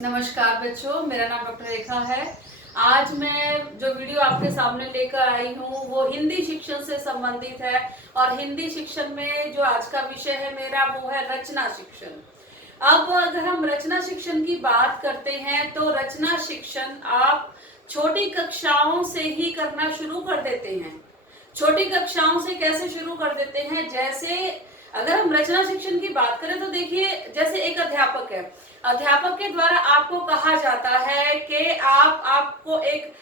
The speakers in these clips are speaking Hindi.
नमस्कार बच्चों, मेरा नाम डॉक्टर रेखा है। आज मैं जो वीडियो आपके सामने लेकर आई हूँ वो हिंदी शिक्षण से संबंधित है। और हिंदी शिक्षण में जो आज का विषय है मेरा वो है रचना शिक्षण। अब अगर हम रचना शिक्षण की बात करते हैं तो रचना शिक्षण आप छोटी कक्षाओं से ही करना शुरू कर देते हैं। छोटी कक्षाओं से कैसे शुरू कर देते हैं? जैसे अगर हम रचना शिक्षण की बात करें तो देखिए, जैसे एक अध्यापक है, अध्यापक के द्वारा आपको कहा जाता है कि आपको एक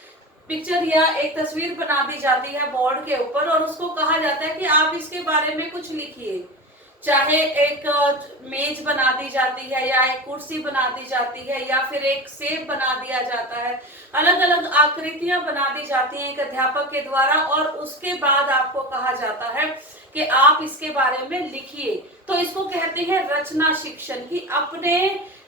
पिक्चर या एक तस्वीर बना दी जाती है बोर्ड के ऊपर और उसको कहा जाता है कि आप इसके बारे में कुछ लिखिए। चाहे एक मेज बना दी जाती है या एक कुर्सी बना दी जाती है या फिर एक सेब बना दिया जाता है, अलग अलग आकृतियां बना दी जाती हैं एक अध्यापक के द्वारा और उसके बाद आपको कहा जाता है कि आप इसके बारे में लिखिए। तो इसको कहते हैं रचना शिक्षण की अपने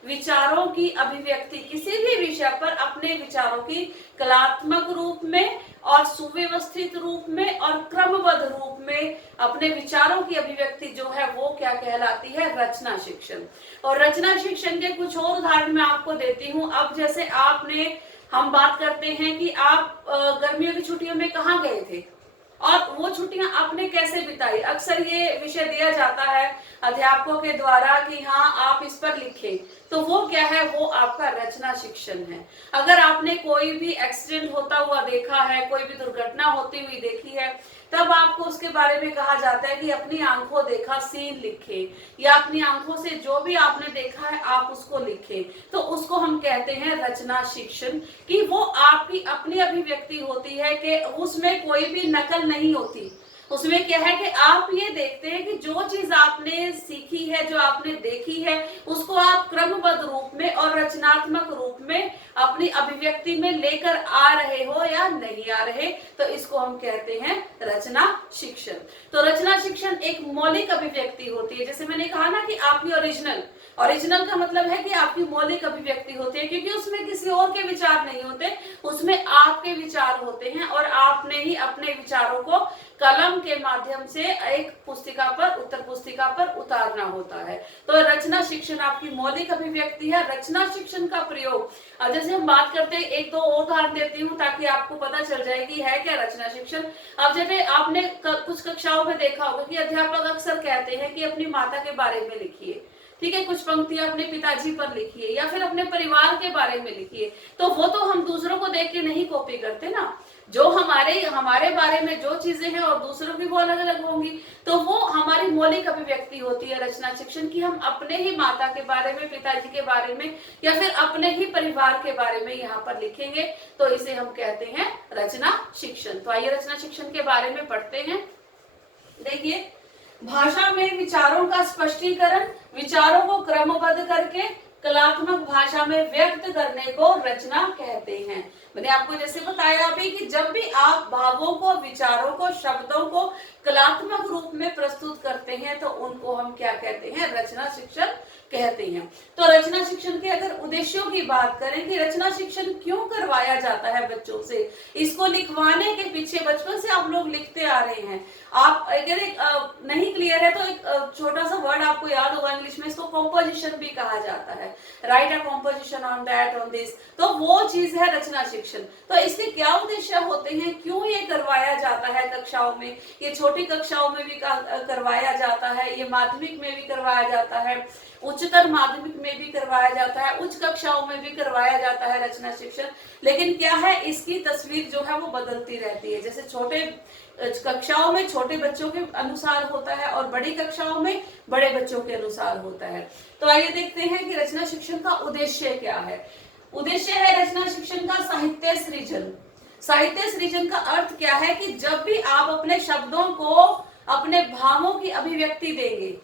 विचारों की अभिव्यक्ति, किसी भी विषय पर अपने विचारों की कलात्मक रूप में और सुव्यवस्थित रूप में और क्रमबद्ध रूप में अपने विचारों की अभिव्यक्ति जो है वो क्या कहलाती है? रचना शिक्षण। और रचना शिक्षण के कुछ और उदाहरण मैं आपको देती हूँ। अब जैसे हम बात करते हैं कि आप गर्मियों की छुट्टियों में कहाँ गए थे और वो छुट्टियां आपने कैसे बिताई। अक्सर ये विषय दिया जाता है अध्यापकों के द्वारा कि हाँ आप इस पर लिखें, तो वो क्या है? वो आपका रचना शिक्षण है। अगर आपने कोई भी एक्सीडेंट होता हुआ देखा है, कोई भी दुर्घटना होती हुई देखी है, तब आपको उसके बारे में कहा जाता है कि अपनी आंखों देखा सीन लिखे, या अपनी आंखों से जो भी आपने देखा है आप उसको लिखे। तो उसको हम कहते हैं रचना शिक्षण, कि वो आपकी अपनी अभिव्यक्ति होती है कि उसमें कोई भी नकल नहीं होती। उसमें क्या है कि आप ये देखते हैं कि जो चीज आपने सीखी है, जो आपने देखी है, उसको आप क्रमबद्ध रूप में और रचनात्मक रूप में अपनी अभिव्यक्ति में लेकर आ रहे हो या नहीं आ रहे, तो इसको हम कहते हैं रचना शिक्षण। तो रचना शिक्षण एक मौलिक अभिव्यक्ति होती है। जैसे मैंने कहा ना कि आपकी ओरिजिनल का मतलब है कि आपकी मौलिक अभिव्यक्ति होती है, क्योंकि उसमें किसी और के विचार नहीं होते, उसमें आपके विचार होते हैं और आपने ही अपने विचारों को कलम के माध्यम से एक उत्तर पुस्तिका पर उतारना होता है। तो रचना शिक्षण आपकी मौलिक अभिव्यक्ति है। रचना शिक्षण का प्रयोग, जैसे हम बात करते हैं, एक दो और उदाहरण देती हूँ ताकि आपको पता चल जाए कि है क्या रचना शिक्षण। अब जैसे आपने कुछ कक्षाओं में देखा होगा कि अध्यापक अक्सर कहते हैं कि अपनी माता के बारे में लिखिए, ठीक है, कुछ पंक्तियां अपने पिताजी पर लिखिए या फिर अपने परिवार के बारे में लिखिए। तो वो तो हम दूसरों को देख के नहीं कॉपी करते ना, जो हमारे बारे में जो चीजें हैं और दूसरों की वो अलग अलग होंगी, तो वो हमारी मौलिक अभिव्यक्ति होती है रचना शिक्षण की। हम अपने ही माता के बारे में, पिताजी के बारे में या फिर अपने ही परिवार के बारे में यहाँ पर लिखेंगे, तो इसे हम कहते हैं रचना शिक्षण। तो आइए रचना शिक्षण के बारे में पढ़ते हैं। देखिए, भाषा में विचारों का स्पष्टीकरण, विचारों को क्रमबद्ध करके कलात्मक भाषा में व्यक्त करने को रचना कहते हैं। मैंने आपको जैसे बताया अभी कि जब भी आप भावों को, विचारों को, शब्दों को कलात्मक रूप में प्रस्तुत करते हैं तो उनको हम क्या कहते हैं? रचना शिक्षण कहते हैं। तो रचना शिक्षण के अगर उद्देश्यों की बात करें कि रचना शिक्षण क्यों करवाया जाता है बच्चों से, इसको लिखवाने के पीछे बचपन से आप लोग लिखते आ रहे हैं। आप अगर नहीं क्लियर है तो एक छोटा सा वर्ड आपको याद होगा इंग्लिश में, इसको कॉम्पोजिशन भी कहा जाता है। Right a composition on that, on this, तो वो चीज है रचना शिक्षण। तो इसके क्या उद्देश्य होते हैं, क्यों ये करवाया जाता है कक्षाओं में? ये छोटी कक्षाओं में भी करवाया जाता है, ये माध्यमिक में भी करवाया जाता है, उच्चतर माध्यमिक में भी करवाया जाता है, उच्च कक्षाओं में भी करवाया जाता है रचना शिक्षण। लेकिन क्या है, इसकी तस्वीर जो है वो बदलती रहती है। जैसे छोटे कक्षाओं में छोटे बच्चों के अनुसार होता है और बड़ी कक्षाओं में बड़े बच्चों के अनुसार होता है। तो आइए देखते हैं कि रचना शिक्षण का उद्देश्य क्या है। उद्देश्य है रचना शिक्षण का साहित्य सृजन। साहित्य सृजन का अर्थ क्या है कि जब भी आप अपने शब्दों को, अपने भावों की अभिव्यक्ति देंगे,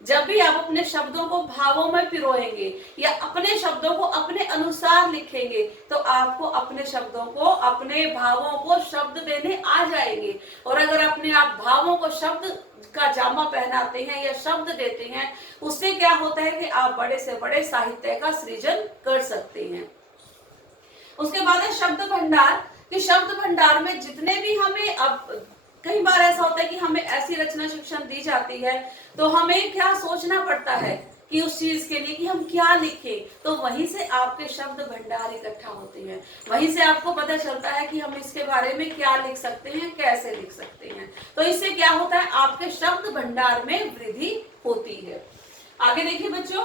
जब भी आप अपने शब्दों को भावों में पिरोएंगे या अपने शब्दों को अपने अनुसार लिखेंगे, तो आपको अपने शब्दों को, अपने भावों को शब्द देने आ जाएंगे। और अगर अपने आप भावों को शब्द का जामा पहनाते हैं या शब्द देते हैं, उससे क्या होता है कि आप बड़े से बड़े साहित्य का सृजन कर सकते हैं। उसके बाद है शब्द भंडार, कि शब्द भंडार में जितने भी हमें, अब कई बार ऐसा होता है कि हमें ऐसी रचना शिक्षण दी जाती है तो हमें क्या सोचना पड़ता है कि उस चीज के लिए कि हम क्या लिखें, तो वहीं से आपके शब्द भंडार इकट्ठा होते हैं, वहीं से आपको पता चलता है कि हम इसके बारे में क्या लिख सकते हैं, कैसे लिख सकते हैं। तो इससे क्या होता है, आपके शब्द भंडार में वृद्धि होती है। आगे देखिए बच्चों,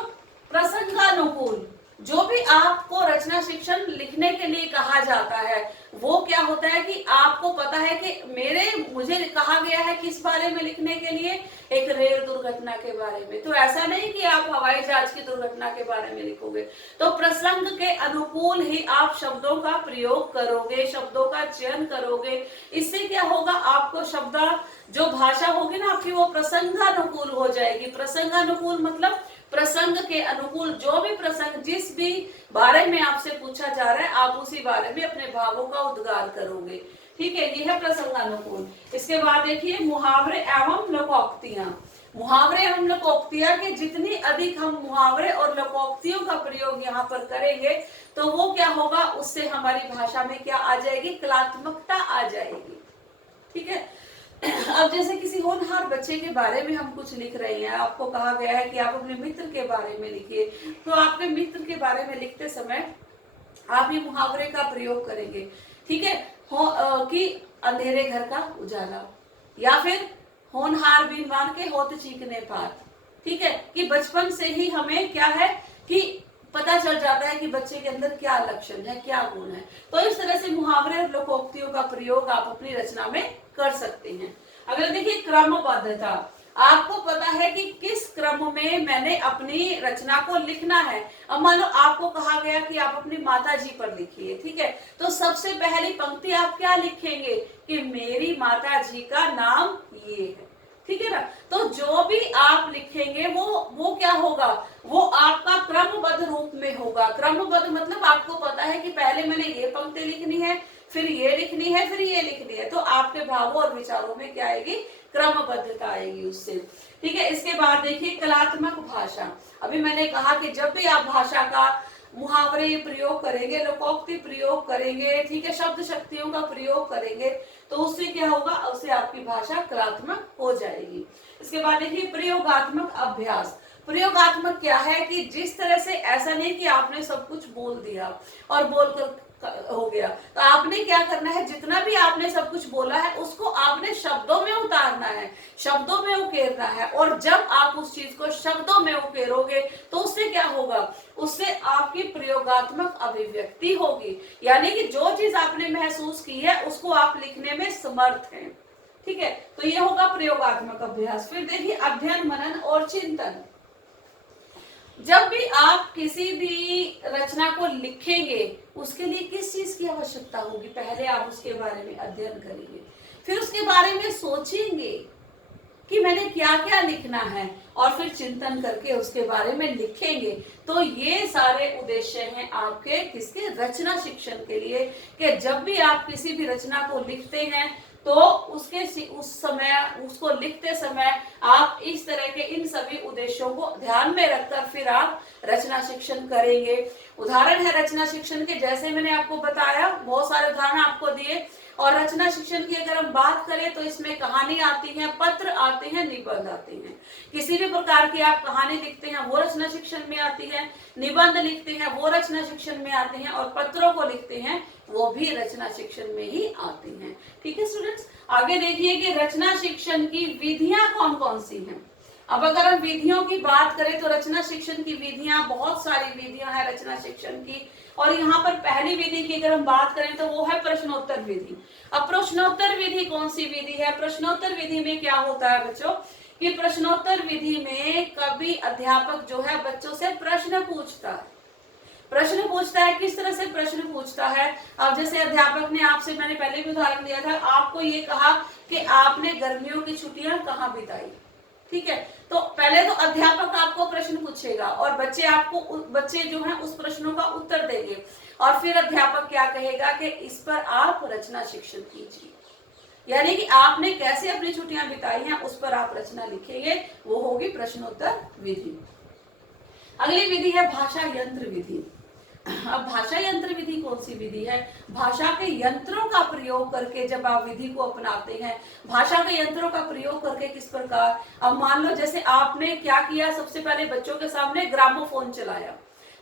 प्रसंगानुकूल, जो भी आपको रचना शिक्षण लिखने के लिए कहा जाता है वो क्या होता है कि आपको पता है कि मुझे कहा गया है किस बारे में लिखने के लिए, एक रेल दुर्घटना के बारे में। तो ऐसा नहीं कि आप हवाई जहाज की दुर्घटना के बारे में लिखोगे। तो प्रसंग के अनुकूल ही आप शब्दों का प्रयोग करोगे, शब्दों का चयन करोगे। इससे क्या होगा, आपको शब्द जो भाषा होगी ना आपकी, वो प्रसंगानुकूल हो जाएगी। प्रसंगानुकूल मतलब प्रसंग के अनुकूल, जो भी प्रसंग जिस भी बारे में आपसे पूछा जा रहा है आप उसी बारे में अपने भावों का उद्गार करोगे। ठीक है, ये है प्रसंगानुकूल। इसके बाद देखिए मुहावरे एवं लोकोक्तियां। मुहावरे एवं लोकोक्तियां के जितनी अधिक हम मुहावरे और लोकोक्तियों का प्रयोग यहाँ पर करेंगे तो वो क्या होगा, उससे हमारी भाषा में क्या आ जाएगी, कलात्मकता आ जाएगी। ठीक है, अब जैसे किसी होनहार बच्चे के बारे में हम कुछ लिख रहे हैं, आपको कहा गया है कि आप अपने मित्र के बारे में लिखिए, तो आपके मित्र के बारे में लिखते समय आप ये मुहावरे का प्रयोग करेंगे। ठीक है, कि अंधेरे घर का उजाला, या फिर होनहार बीनवान के होत चीकने पात। ठीक है, कि बचपन से ही हमें क्या है कि पता चल जाता है कि बच्चे के अंदर क्या लक्षण है, क्या गुण है। तो इस तरह से मुहावरे और लोकोक्तियों का प्रयोग आप अपनी रचना में कर सकते हैं। अगर देखिए क्रमबद्धता, आपको पता है कि किस क्रम में मैंने अपनी रचना को लिखना है। अब मान लो आपको कहा गया कि आप अपनी माता जी पर लिखिए। ठीक है, तो सबसे पहली पंक्ति आप क्या लिखेंगे कि मेरी माता जी का नाम ये है। ठीक है ना, तो जो भी आप लिखेंगे वो क्या होगा, वो आपका क्रमबद्ध रूप में होगा। क्रमबद्ध मतलब आपको पता है कि पहले मैंने ये पंक्ति लिखनी है, फिर ये लिखनी है, फिर ये लिखनी है। तो आपके भावों और विचारों में क्या आएगी, क्रमबद्धता आएगी उससे। ठीक है, इसके बाद देखिए कलात्मक भाषा। अभी मैंने कहा कि जब भी आप भाषा का मुहावरे प्रयोग करेंगे, लोकोक्ति प्रयोग करेंगे, ठीक है, शब्द शक्तियों का प्रयोग करेंगे, तो उससे क्या होगा, उससे आपकी भाषा कलात्मक हो जाएगी। इसके बाद देखिए प्रयोगात्मक अभ्यास। प्रयोगात्मक क्या है कि जिस तरह से, ऐसा नहीं कि आपने सब कुछ बोल दिया और बोलकर हो गया, तो आपने क्या करना है, जितना भी आपने सब कुछ बोला है उसको आपने शब्दों में उतारना है, शब्दों में उकेरना है। और जब आप उस चीज को शब्दों में उकेरोगे तो उससे क्या होगा, उससे आपकी प्रयोगात्मक अभिव्यक्ति होगी, यानी कि जो चीज आपने महसूस की है उसको आप लिखने में समर्थ हैं। ठीक है, तो ये होगा प्रयोगात्मक अभ्यास। फिर देखिए अध्ययन, मनन और चिंतन। जब भी आप किसी भी रचना को लिखेंगे उसके लिए किस चीज की आवश्यकता होगी, पहले आप उसके बारे में अध्ययन करेंगे, फिर उसके बारे में सोचेंगे कि मैंने क्या क्या लिखना है, और फिर चिंतन करके उसके बारे में लिखेंगे। तो ये सारे उद्देश्य हैं आपके किसके, रचना शिक्षण के लिए, कि जब भी आप किसी भी रचना को लिखते हैं तो उस समय, उसको लिखते समय आप इस तरह के इन सभी उद्देश्यों को ध्यान में रखकर फिर आप रचना शिक्षण करेंगे। उदाहरण है रचना शिक्षण के, जैसे मैंने आपको बताया, बहुत सारे उदाहरण आपको दिए। और रचना शिक्षण की अगर हम बात करें तो इसमें कहानी आती है, पत्र आते हैं, निबंध आते हैं। किसी भी प्रकार की आप कहानी लिखते हैं वो रचना शिक्षण में आती है, निबंध लिखते हैं वो रचना शिक्षण में आते हैं, और पत्रों को लिखते हैं वो भी रचना शिक्षण में ही आती हैं। ठीक है स्टूडेंट्स, आगे देखिए कि रचना शिक्षण की विधियां कौन कौन सी हैं। अब अगर हम विधियों की बात करें तो रचना शिक्षण की विधियां, बहुत सारी विधियां हैं रचना शिक्षण की। और यहाँ पर पहली विधि की अगर हम बात करें तो वो है प्रश्नोत्तर विधि। अब प्रश्नोत्तर विधि कौन सी विधि है, प्रश्नोत्तर विधि में क्या होता है बच्चों, कि प्रश्नोत्तर विधि में कभी अध्यापक जो है बच्चों से प्रश्न पूछता है। प्रश्न पूछता है, किस तरह से प्रश्न पूछता है, अब जैसे अध्यापक ने आपसे, मैंने पहले भी उदाहरण दिया था, आपको ये कहा कि आपने गर्मियों की छुट्टियां कहाँ बिताई। ठीक है, तो पहले तो अध्यापक आपको प्रश्न पूछेगा और बच्चे जो हैं उस प्रश्नों का उत्तर देंगे, और फिर अध्यापक क्या कहेगा कि इस पर आप रचना शिक्षण कीजिए, यानी कि आपने कैसे अपनी छुट्टियां बिताई हैं उस पर आप रचना लिखेंगे, वो होगी प्रश्नोत्तर विधि। अगली विधि है भाषा यंत्र विधि। अब भाषा यंत्र विधि कौन कौन सी विधि है? भाषा के यंत्रों का प्रयोग करके जब आप विधि को अपनाते हैं। भाषा के यंत्रों का प्रयोग करके किस प्रकार? अब मान लो जैसे आपने क्या किया, सबसे पहले बच्चों के सामने ग्रामोफोन चलाया,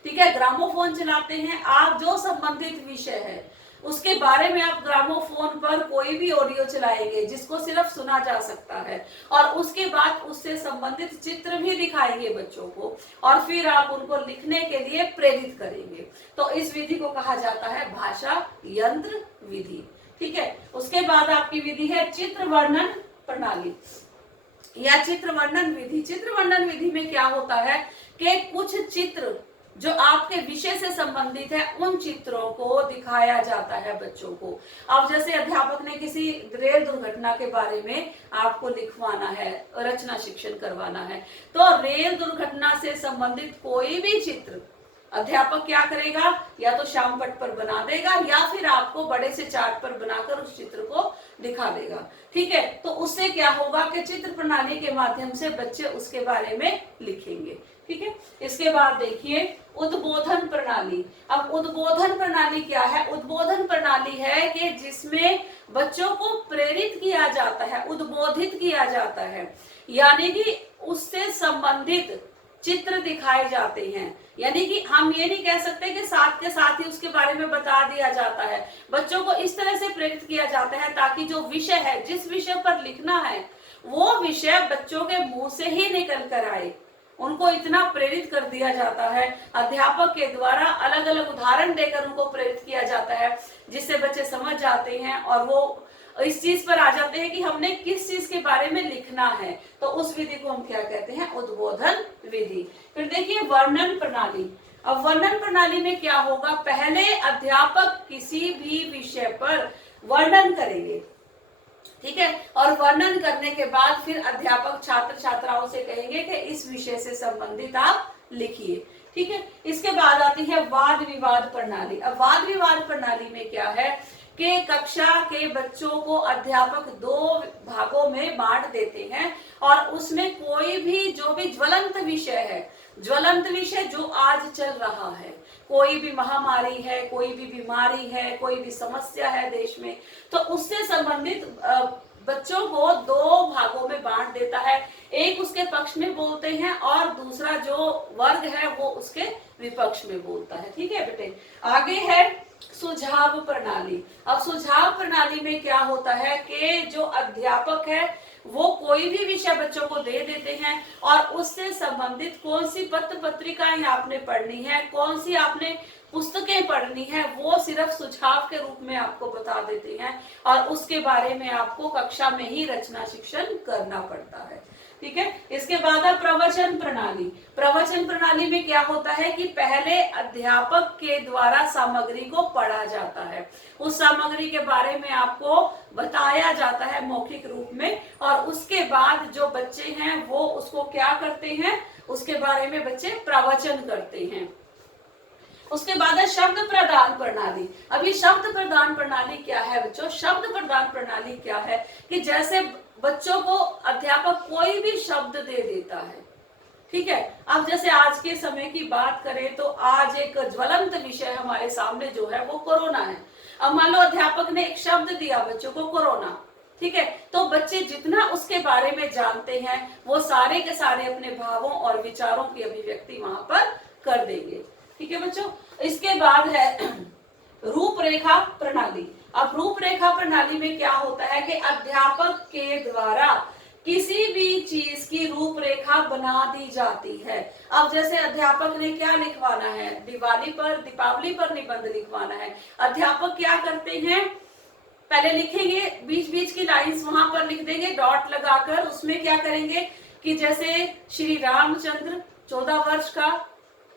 ठीक है, ग्रामोफोन चलाते हैं आप, जो संबंधित विषय है उसके बारे में आप ग्रामोफोन पर कोई भी ऑडियो चलाएंगे जिसको सिर्फ सुना जा सकता है, और उसके बाद उससे संबंधित चित्र भी दिखाएंगे बच्चों को, और फिर आप उनको लिखने के लिए प्रेरित करेंगे। तो इस विधि को कहा जाता है भाषा यंत्र विधि, ठीक है। उसके बाद आपकी विधि है चित्र वर्णन प्रणाली या चित्र वर्णन विधि। चित्र वर्णन विधि में क्या होता है कि कुछ चित्र जो आपके विषय से संबंधित है उन चित्रों को दिखाया जाता है बच्चों को। अब जैसे अध्यापक ने किसी रेल दुर्घटना के बारे में आपको लिखवाना है, रचना शिक्षण करवाना है, तो रेल दुर्घटना से संबंधित कोई भी चित्र अध्यापक क्या करेगा, या तो श्याम पट्ट पर बना देगा या फिर आपको बड़े से चार्ट पर बनाकर उस चित्र को दिखा देगा, ठीक है। तो उससे क्या होगा कि चित्र प्रणाली के माध्यम से बच्चे उसके बारे में लिखेंगे, ठीक है। इसके बाद देखिए उद्बोधन प्रणाली। अब उद्बोधन प्रणाली क्या है? उद्बोधन प्रणाली है कि जिसमें बच्चों को प्रेरित किया जाता है, उद्बोधित किया जाता है, यानी कि उससे संबंधित चित्र दिखाए जाते हैं। यानी कि हम ये नहीं कह सकते कि साथ के साथ ही उसके बारे में बता दिया जाता है, बच्चों को इस तरह से प्रेरित किया जाता है ताकि जो विषय है, जिस विषय पर लिखना है, वो विषय बच्चों के मुंह से ही निकल कर आए। उनको इतना प्रेरित कर दिया जाता है, अध्यापक के द्वारा अलग अलग उदाहरण देकर उनको प्रेरित किया जाता है, जिससे बच्चे समझ जाते हैं और वो इस चीज पर आ जाते हैं कि हमने किस चीज के बारे में लिखना है। तो उस विधि को हम क्या कहते हैं? उद्बोधन विधि। फिर देखिए वर्णन प्रणाली। अब वर्णन प्रणाली में क्या होगा? पहले अध्यापक किसी भी विषय पर वर्णन करेंगे, ठीक है, और वर्णन करने के बाद फिर अध्यापक छात्र छात्राओं से कहेंगे कि इस विषय से संबंधित आप लिखिए, ठीक है। इसके बाद आती है वाद विवाद प्रणाली। अब वाद विवाद प्रणाली में क्या है कि कक्षा के बच्चों को अध्यापक दो भागों में बांट देते हैं, और उसमें कोई भी जो भी ज्वलंत विषय है, ज्वलंत विषय जो आज चल रहा है, कोई भी महामारी है, कोई भी बीमारी है, कोई भी समस्या है देश में, तो उससे संबंधित बच्चों को दो भागों में बांट देता है। एक उसके पक्ष में बोलते हैं और दूसरा जो वर्ग है वो उसके विपक्ष में बोलता है, ठीक है बेटे। आगे है सुझाव प्रणाली। अब सुझाव प्रणाली में क्या होता है कि जो अध्यापक है वो कोई भी विषय बच्चों को दे देते हैं, और उससे संबंधित कौन सी पत्र पत्रिकाएं आपने पढ़नी है, कौन सी आपने पुस्तकें पढ़नी है, वो सिर्फ सुझाव के रूप में आपको बता देते हैं, और उसके बारे में आपको कक्षा में ही रचना शिक्षण करना पड़ता है, ठीक है। इसके बाद है प्रवचन प्रणाली। प्रवचन प्रणाली में क्या होता है कि पहले अध्यापक के द्वारा सामग्री को पढ़ा जाता है, उस सामग्री के बारे में आपको बताया जाता है मौखिक रूप में, और उसके बाद जो बच्चे हैं वो उसको क्या करते हैं, उसके बारे में बच्चे प्रवचन करते हैं। उसके बाद है शब्द प्रदान प्रणाली। अभी शब्द प्रदान प्रणाली क्या है बच्चों? शब्द प्रदान प्रणाली क्या है कि जैसे बच्चों को अध्यापक कोई भी शब्द दे देता है, ठीक है। अब जैसे आज के समय की बात करें तो आज एक ज्वलंत विषय हमारे सामने जो है वो कोरोना है। अब मान लो अध्यापक ने एक शब्द दिया बच्चों को, कोरोना, ठीक है, तो बच्चे जितना उसके बारे में जानते हैं वो सारे के सारे अपने भावों और विचारों की अभिव्यक्ति वहां पर कर देंगे, ठीक है बच्चों। इसके बाद है रूपरेखा प्रणाली। अब रूपरेखा प्रणाली में क्या होता है कि अध्यापक के द्वारा किसी भी चीज की रूपरेखा बना दी जाती है। अब जैसे अध्यापक ने क्या लिखवाना है, दीपावली पर निबंध लिखवाना है, अध्यापक क्या करते हैं, पहले लिखेंगे, बीच बीच की लाइंस वहां पर लिख देंगे डॉट लगाकर, उसमें क्या करेंगे कि जैसे श्री रामचंद्र 14 वर्ष का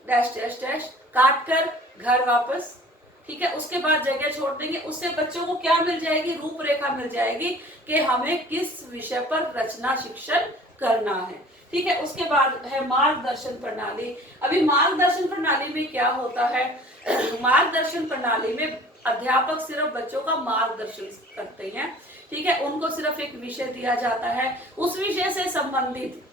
डैश डैश डैश काट कर घर वापस, ठीक है। उसके बाद जगह छोड़ देंगे, उससे बच्चों को क्या मिल जाएगी, रूपरेखा मिल जाएगी कि हमें किस विषय पर रचना शिक्षण करना है, ठीक है। उसके बाद है मार्गदर्शन प्रणाली। अभी मार्गदर्शन प्रणाली में क्या होता है, मार्गदर्शन प्रणाली में अध्यापक सिर्फ बच्चों का मार्गदर्शन करते हैं, ठीक है। उनको सिर्फ एक विषय दिया जाता है, उस विषय से संबंधित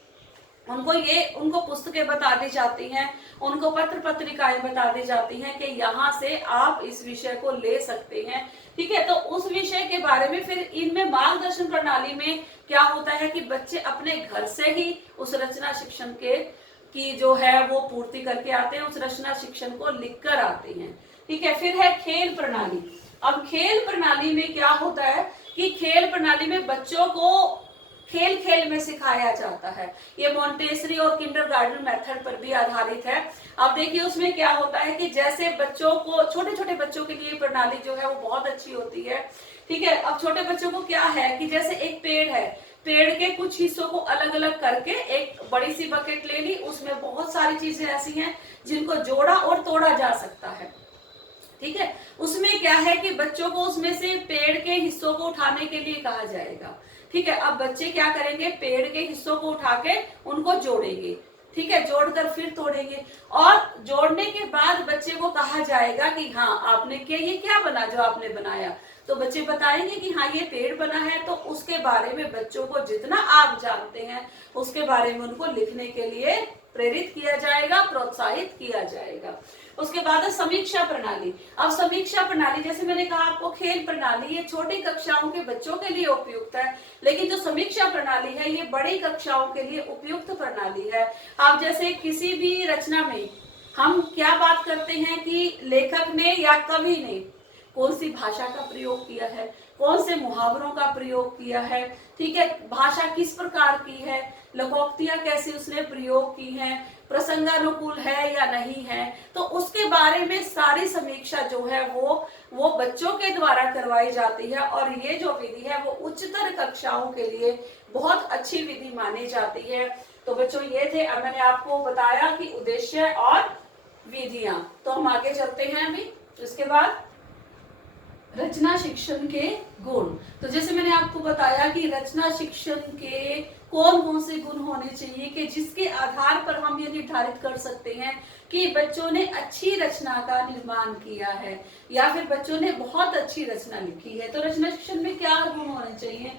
उनको पुस्तकें बता दी जाती हैं, उनको पत्र पत्रिकाएं बता दी जाती हैं कि यहाँ से आप इस विषय को ले सकते हैं। ठीक है, तो उस विषय के बारे में फिर इनमें मार्गदर्शन प्रणाली में क्या होता है कि बच्चे अपने घर से ही उस रचना शिक्षण के की जो है वो पूर्ति करके आते हैं, उस रचना शिक्षण को लिख कर आते हैं। ठीक है, फिर है खेल प्रणाली। अब खेल प्रणाली में क्या होता है कि खेल प्रणाली में बच्चों को खेल खेल में सिखाया जाता है। ये मॉन्टेसरी और किंडरगार्टन मेथड पर भी आधारित है। अब देखिए उसमें क्या होता है कि जैसे बच्चों को, छोटे छोटे बच्चों के लिए प्रणाली जो है वो बहुत अच्छी होती है। ठीक है, अब छोटे बच्चों को क्या है कि जैसे एक पेड़ है, पेड़ के कुछ हिस्सों को अलग अलग करके एक बड़ी सी बकेट ले ली, उसमें बहुत सारी चीजें ऐसी हैं जिनको जोड़ा और तोड़ा जा सकता है। ठीक है, उसमें क्या है कि बच्चों को उसमें से पेड़ के हिस्सों को उठाने के लिए कहा जाएगा। ठीक है, अब बच्चे क्या करेंगे, पेड़ के हिस्सों को उठा के उनको जोड़ेंगे। ठीक है, जोड़कर फिर तोड़ेंगे और जोड़ने के बाद बच्चे को कहा जाएगा कि हाँ आपने ये क्या बना जो आपने बनाया। तो बच्चे बताएंगे कि हाँ ये पेड़ बना है। तो उसके बारे में बच्चों को जितना आप जानते हैं उसके बारे में उनको लिखने के लिए प्रेरित किया जाएगा, प्रोत्साहित किया जाएगा। उसके बाद है समीक्षा प्रणाली। अब समीक्षा प्रणाली जैसे मैंने कहा आपको, खेल प्रणाली ये छोटी कक्षाओं के बच्चों के लिए उपयुक्त है, लेकिन जो समीक्षा प्रणाली है ये बड़ी कक्षाओं के लिए उपयुक्त प्रणाली है। आप जैसे किसी भी रचना में हम क्या बात करते हैं कि लेखक ने या कवि ने कौन सी भाषा का प्रयोग किया है, कौन से मुहावरों का प्रयोग किया है। ठीक है, भाषा किस प्रकार की है, लोकोक्तियां कैसे उसने प्रयोग की हैं, प्रसंगानुकूल है या नहीं है। तो उसके बारे में सारी समीक्षा जो है वो बच्चों के द्वारा करवाई जाती है और ये जो विधि है वो उच्चतर कक्षाओं के लिए बहुत अच्छी विधि मानी जाती है। तो बच्चों ये थे, अब मैंने आपको बताया कि उद्देश्य और विधियां। तो हम आगे चलते हैं अभी। इसके बाद रचना शिक्षण के गुण। तो जैसे मैंने आपको बताया कि रचना शिक्षण के कौन कौन से गुण होने चाहिए कि जिसके आधार पर हम ये निर्धारित कर सकते हैं कि बच्चों ने अच्छी रचना का निर्माण किया है या फिर बच्चों ने बहुत अच्छी रचना लिखी है। तो रचना शिक्षण में क्या गुण होने चाहिए?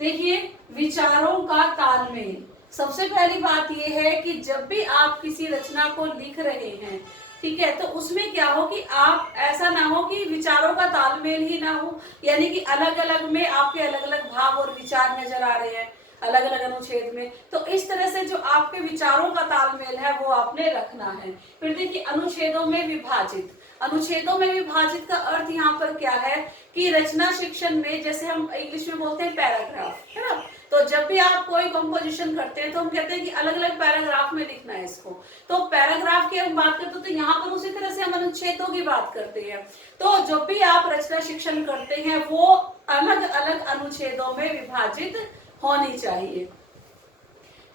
देखिए, विचारों का तालमेल। सबसे पहली बात यह है कि जब भी आप किसी रचना को लिख रहे हैं, ठीक है, तो उसमें क्या हो कि आप ऐसा ना हो कि विचारों का तालमेल ही ना हो, यानी कि अलग अलग में आपके अलग अलग भाव और विचार नजर आ रहे हैं अलग अलग अनुच्छेद में। तो इस तरह से जो आपके विचारों का तालमेल है वो आपने रखना है। फिर देखिए, अनुच्छेदों में विभाजित। अनुच्छेदों में विभाजित का अर्थ यहाँ पर क्या है कि रचना शिक्षण में जैसे हम इंग्लिश में बोलते हैं पैराग्राफ, है ना। तो जब भी आप कोई कंपोजिशन करते हैं तो हम कहते हैं कि अलग अलग पैराग्राफ में लिखना है इसको। तो पैराग्राफ की हम बात करते हैं तो यहाँ पर उसी तरह से हम अनुच्छेदों की बात करते हैं। तो जब भी आप रचना शिक्षण करते हैं वो अलग अलग अनुच्छेदों में विभाजित होनी चाहिए।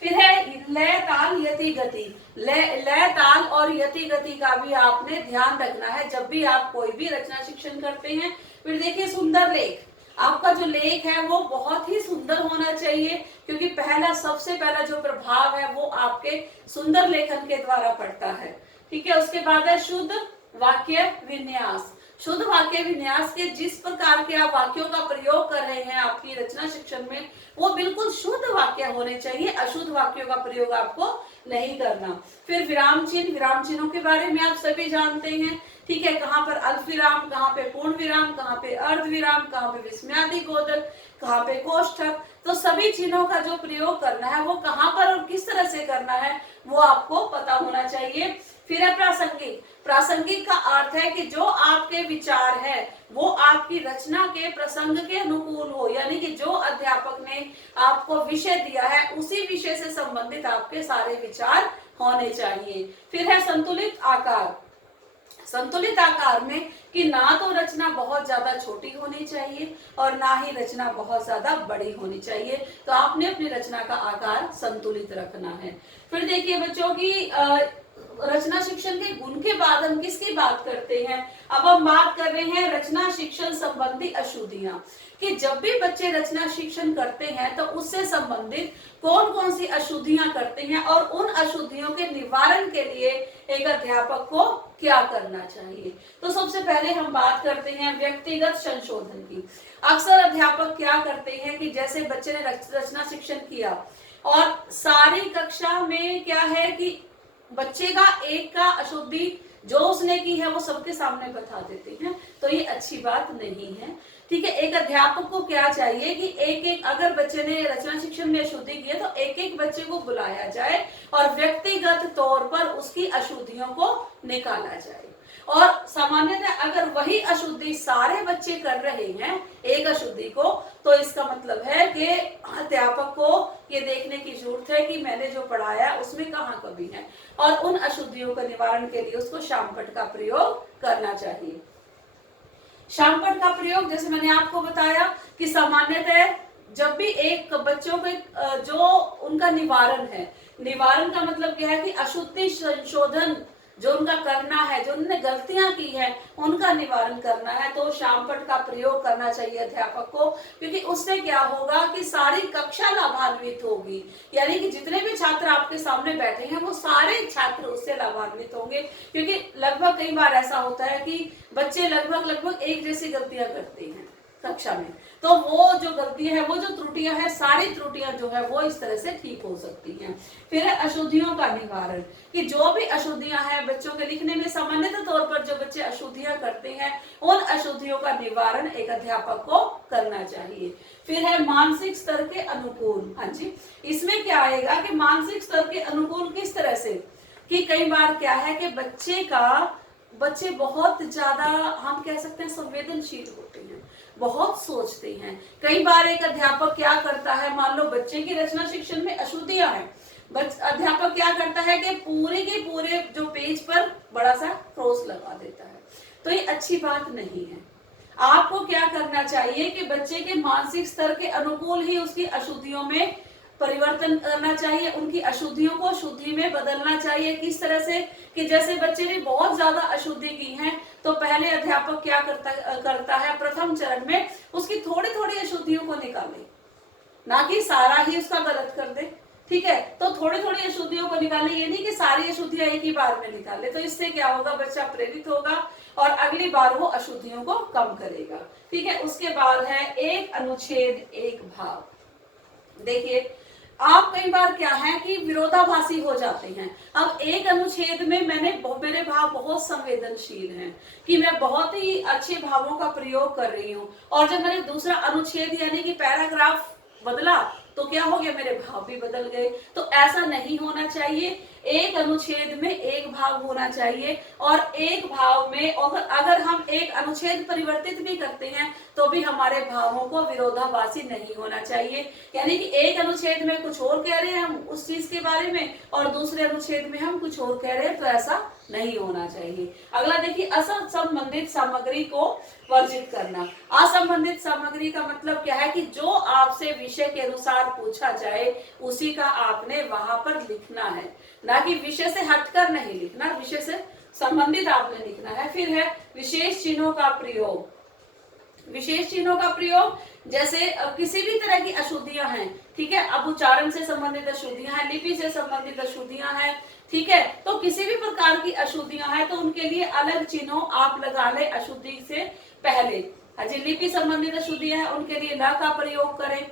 फिर है लय ताल यति गति। लय ताल और यति गति का भी आपने ध्यान रखना है जब भी आप कोई भी रचना शिक्षण करते हैं। फिर देखिए, सुंदर लेख। आपका जो लेख है वो बहुत ही सुंदर होना चाहिए, क्योंकि सबसे पहला जो प्रभाव है वो आपके सुंदर लेखन के द्वारा पड़ता है। ठीक है, उसके बाद है शुद्ध वाक्य विन्यास। शुद्ध वाक्य विन्यास के जिस प्रकार के आप वाक्यों का प्रयोग कर रहे हैं आपकी रचना शिक्षण में वो बिल्कुल शुद्ध वाक्य होने चाहिए, अशुद्ध वाक्यों का प्रयोग आपको नहीं करना। फिर विराम चिन्ह। विराम चिन्हों के बारे में आप सभी जानते हैं। ठीक है, कहाँ पर अल्प विराम, कहाँ पे पूर्ण विराम, कहाँ पे अर्ध विराम, कहाँ पे विस्मयादि गोदक, कहाँ पे कोष्ठक। तो सभी चिन्हों का जो प्रयोग करना है वो कहाँ पर और किस तरह से करना है वो आपको पता होना चाहिए। फिर है प्रासंगिक। प्रासंगिक का अर्थ है कि जो आपके विचार है वो आपकी रचना के प्रसंग के अनुकूल हो, यानी कि जो अध्यापक ने आपको विषय दिया है उसी विषय से संबंधित आपके सारे विचार होने चाहिए। फिर है संतुलित आकार। संतुलित आकार में कि ना तो रचना बहुत ज्यादा छोटी होनी चाहिए और ना ही रचना बहुत ज्यादा बड़ी होनी चाहिए। तो आपने अपनी रचना का आकार संतुलित रखना है। फिर देखिए बच्चों की रचना शिक्षण के गुण के बाद हम किसकी बात करते हैं? अब हम बात कर रहे हैं रचना शिक्षण संबंधी अशुद्धियां, कि जब भी बच्चे रचना शिक्षण करते हैं तो उससे संबंधित कौन कौन सी अशुद्धियां करते हैं और उन अशुद्धियों के निवारण के लिए एक अध्यापक को क्या करना चाहिए। तो सबसे पहले हम बात करते हैं व्यक्तिगत संशोधन की। अक्सर अध्यापक क्या करते हैं कि जैसे बच्चे ने रचना शिक्षण किया, और सारी कक्षा में क्या है कि बच्चे का एक का अशुद्धि जो उसने की है वो सबके सामने बता देते हैं, तो ये अच्छी बात नहीं है। ठीक है, एक अध्यापक को क्या चाहिए कि एक एक, अगर बच्चे ने रचना शिक्षण में अशुद्धि की है तो एक एक बच्चे को बुलाया जाए और व्यक्तिगत तौर पर उसकी अशुद्धियों को निकाला जाए। और सामान्यतः अगर वही अशुद्धि सारे बच्चे कर रहे हैं एक अशुद्धि को, तो इसका मतलब है कि अध्यापक को ये देखने की जरूरत है कि मैंने जो पढ़ाया उसमें कहाँ कमी है, और उन अशुद्धियों का निवारण के लिए उसको शामपट का प्रयोग करना चाहिए। शामपट का प्रयोग जैसे मैंने आपको बताया कि सामान्यतः जब भी एक बच्चों के जो उनका निवारण है, निवारण का मतलब क्या है कि अशुद्धि संशोधन जो उनका करना है, जो उन्होंने गलतियां की है उनका निवारण करना है, तो शामपट का प्रयोग करना चाहिए अध्यापक को, क्योंकि उससे क्या होगा कि सारी कक्षा लाभान्वित होगी। यानी कि जितने भी छात्र आपके सामने बैठे हैं वो सारे छात्र उससे लाभान्वित होंगे, क्योंकि लगभग कई बार ऐसा होता है कि बच्चे लगभग एक जैसी गलतियां करते हैं कक्षा में, तो वो जो गलती है, वो जो त्रुटियां हैं, सारी त्रुटियां जो है वो इस तरह से ठीक हो सकती हैं। फिर है अशुद्धियों का निवारण, कि जो भी अशुद्धियां हैं बच्चों के लिखने में, सामान्यतः तौर पर जो बच्चे अशुद्धियां करते हैं उन अशुद्धियों का निवारण एक अध्यापक को करना चाहिए। फिर है मानसिक स्तर के अनुकूल। हाँ जी, इसमें क्या आएगा कि मानसिक स्तर के अनुकूल किस तरह से, कि कई बार क्या है कि बच्चे बहुत ज्यादा, हम कह सकते हैं, संवेदनशील होते हैं, बहुत सोचते हैं। कई बार एक अध्यापक क्या करता है, मान लो बच्चे की रचना शिक्षण में अशुद्धियां हैं, अध्यापक क्या करता है कि पूरे के पूरे जो पेज पर बड़ा सा क्रॉस लगा देता है, तो ये अच्छी बात नहीं है। आपको क्या करना चाहिए कि बच्चे के मानसिक स्तर के अनुकूल ही उसकी अशुद्धियों में परिवर्तन करना चाहिए, उनकी अशुद्धियों को शुद्धि में बदलना चाहिए। किस तरह से, कि जैसे बच्चे ने बहुत ज्यादा अशुद्धि की है तो पहले अध्यापक क्या करता है, प्रथम चरण में उसकी थोड़ी थोड़ी अशुद्धियों को निकाले, ना कि सारा ही उसका गलत कर दे। ठीक है, तो थोड़ी थोड़ी अशुद्धियों को निकाले, ये नहीं कि सारी अशुद्धियां एक ही बार में निकाले, तो इससे क्या होगा, बच्चा प्रेरित होगा और अगली बार वो अशुद्धियों को कम करेगा। ठीक है, उसके बाद है एक अनुच्छेद एक भाव। देखिए, आप कई बार क्या है कि विरोधाभासी हो जाते हैं। अब एक अनुच्छेद में मेरे भाव बहुत संवेदनशील हैं कि मैं बहुत ही अच्छे भावों का प्रयोग कर रही हूँ, और जब मैंने दूसरा अनुच्छेद यानी कि पैराग्राफ बदला तो क्या हो गया, मेरे भाव भी बदल गए। तो ऐसा नहीं होना चाहिए, एक अनुच्छेद में एक भाव होना चाहिए, और एक भाव में अगर हम एक अनुच्छेद परिवर्तित भी करते हैं तो भी हमारे भावों को विरोधाभासी नहीं होना चाहिए। यानी कि एक अनुच्छेद में कुछ और कह रहे हैं हम उस चीज के बारे में, और दूसरे अनुच्छेद में हम कुछ और कह रहे हैं, तो ऐसा नहीं होना चाहिए। अगला देखिए, असंबंधित सामग्री को वर्जित करना। असंबंधित सामग्री का मतलब क्या है कि जो आपसे विषय के अनुसार पूछा जाए उसी का आपने वहां पर लिखना है, ना कि विषय से हटकर नहीं लिखना, विषय से संबंधित आपने लिखना है। फिर है विशेष चिन्हों का प्रयोग। विशेष चिन्हों का प्रयोग, जैसे किसी भी तरह की अशुद्धियां हैं, ठीक है, अब उच्चारण से संबंधित अशुद्धियां हैं, लिपि से संबंधित अशुद्धियां हैं, ठीक है, तो किसी भी प्रकार की अशुद्धियां हैं तो उनके लिए अलग चिन्हों आप लगा ले अशुद्धि से पहले। अजय लिपि संबंधित अशुद्धियां हैं उनके लिए ल का प्रयोग करें।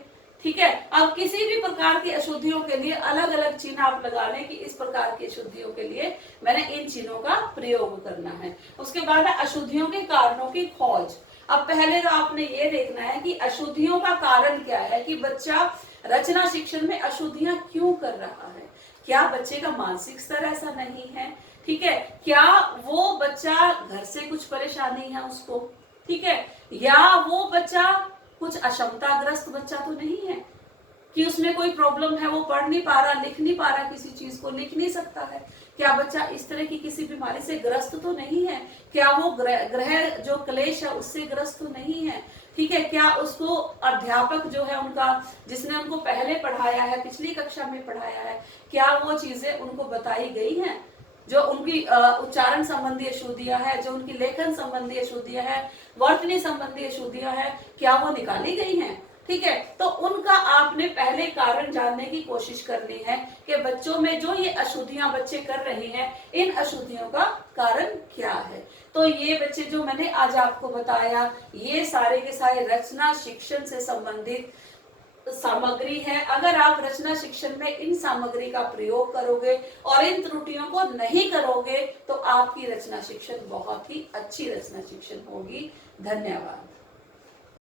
ठीक है, अब किसी भी प्रकार की अशुद्धियों के लिए अलग अलग चिन्ह आप लगा लें कि इस प्रकार की अशुद्धियों के लिए मैंने इन चिन्हों का प्रयोग करना है। उसके बाद है अशुद्धियों के कारणों की खोज। अब पहले तो आपने ये देखना है कि अशुद्धियों का कारण क्या है, कि बच्चा रचना शिक्षण में अशुद्धियां क्यों कर रहा है। क्या बच्चे का मानसिक स्तर ऐसा नहीं है, ठीक है, क्या वो बच्चा घर से कुछ परेशानी है उसको, ठीक है, या वो बच्चा कुछ अक्षमताग्रस्त बच्चा तो नहीं है कि उसमें कोई प्रॉब्लम है, वो पढ़ नहीं पा रहा, लिख नहीं पा रहा, किसी चीज को लिख नहीं सकता है। क्या बच्चा इस तरह की किसी बीमारी से ग्रस्त तो नहीं है, क्या वो ग्रह जो क्लेश है उससे ग्रस्त तो नहीं है, ठीक है, क्या उसको अध्यापक जो है उनका, जिसने उनको पहले पढ़ाया है, पिछली कक्षा में पढ़ाया है, क्या वो चीजें उनको बताई गई हैं, जो उनकी उच्चारण संबंधी अशुद्धियां है, जो उनकी लेखन संबंधी अशुद्धियां है, वर्तनी संबंधी अशुद्धियां है, क्या वो निकाली गई हैं। ठीक है, तो उनका आपने पहले कारण जानने की कोशिश करनी है कि बच्चों में जो ये अशुद्धियां बच्चे कर रहे हैं, इन अशुद्धियों का कारण क्या है। तो ये बच्चे जो मैंने आज आपको बताया, ये सारे के सारे रचना शिक्षण से संबंधित सामग्री है। अगर आप रचना शिक्षण में इन सामग्री का प्रयोग करोगे और इन त्रुटियों को नहीं करोगे तो आपकी रचना शिक्षण बहुत ही अच्छी रचना शिक्षण होगी। धन्यवाद।